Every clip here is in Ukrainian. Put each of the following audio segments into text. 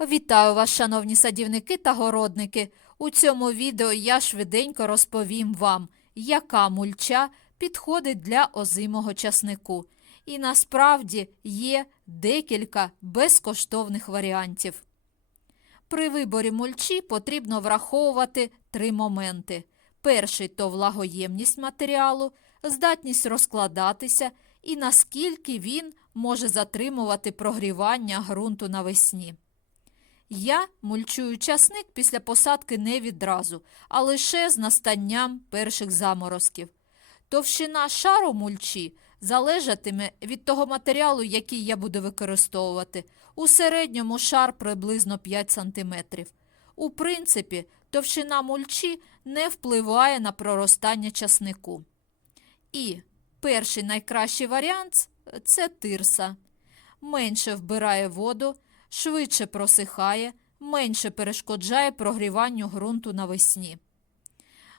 Вітаю вас, шановні садівники та городники. У цьому відео я швиденько розповім вам, яка мульча підходить для озимого часнику. І насправді є декілька безкоштовних варіантів. При виборі мульчі потрібно враховувати три моменти: перший то влагоємність матеріалу, здатність розкладатися і наскільки він може затримувати прогрівання ґрунту навесні. Я мульчую часник після посадки не відразу, а лише з настанням перших заморозків. Товщина шару мульчі залежатиме від того матеріалу, який я буду використовувати. У середньому шар приблизно 5 см. У принципі, товщина мульчі не впливає на проростання часнику. І перший найкращий варіант це тирса. Менше вбирає воду, швидше просихає, менше перешкоджає прогріванню ґрунту навесні.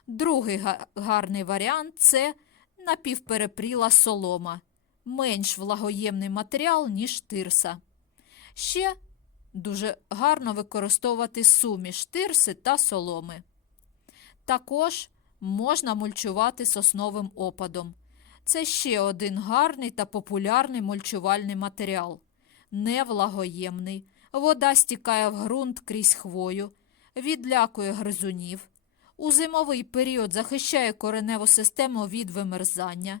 Другий гарний варіант це напівперепріла солома, менш влагоємний матеріал, ніж тирса. Ще дуже гарно використовувати суміш тирси та соломи. Також можна мульчувати сосновим опадом. Це ще один гарний та популярний мульчувальний матеріал. Невлагоємний, вода стікає в ґрунт крізь хвою, відлякує гризунів. У зимовий період захищає кореневу систему від вимерзання.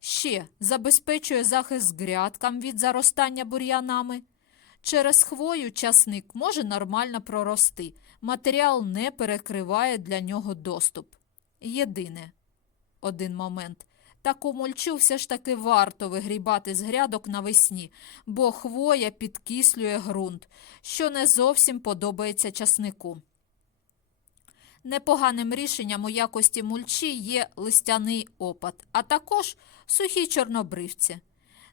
Ще забезпечує захист грядкам від заростання бур'янами. Через хвою часник може нормально прорости. Матеріал не перекриває для нього доступ. Єдине один момент. Таку мульчу все ж таки варто вигрібати з грядок навесні, бо хвоя підкислює ґрунт, що не зовсім подобається часнику. Непоганим рішенням у якості мульчі є листяний опад, а також сухі чорнобривці.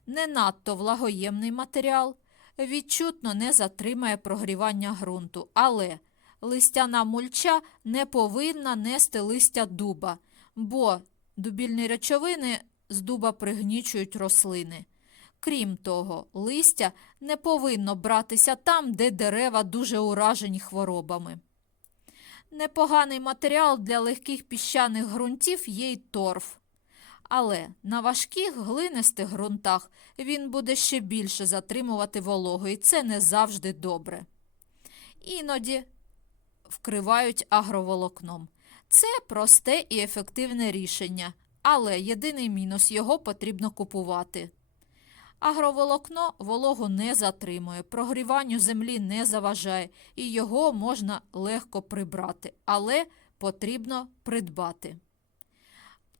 Не надто влагоємний матеріал, відчутно не затримає прогрівання ґрунту, але листяна мульча не повинна нести листя дуба, бо дубільні речовини з дуба пригнічують рослини. Крім того, листя не повинно братися там, де дерева дуже уражені хворобами. Непоганий матеріал для легких піщаних ґрунтів є й торф. Але на важких глинистих ґрунтах він буде ще більше затримувати вологу, і це не завжди добре. Іноді вкривають агроволокном. Це просте і ефективне рішення, але єдиний мінус його потрібно купувати. Агроволокно вологу не затримує, прогріванню землі не заважає, і його можна легко прибрати, але потрібно придбати.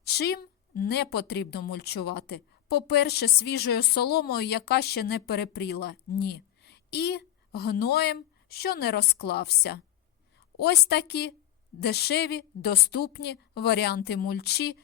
Чим не потрібно мульчувати? По-перше, свіжою соломою, яка ще не перепріла, ні. І гноєм, що не розклався. Ось такі дешеві, доступні варіанти мульчі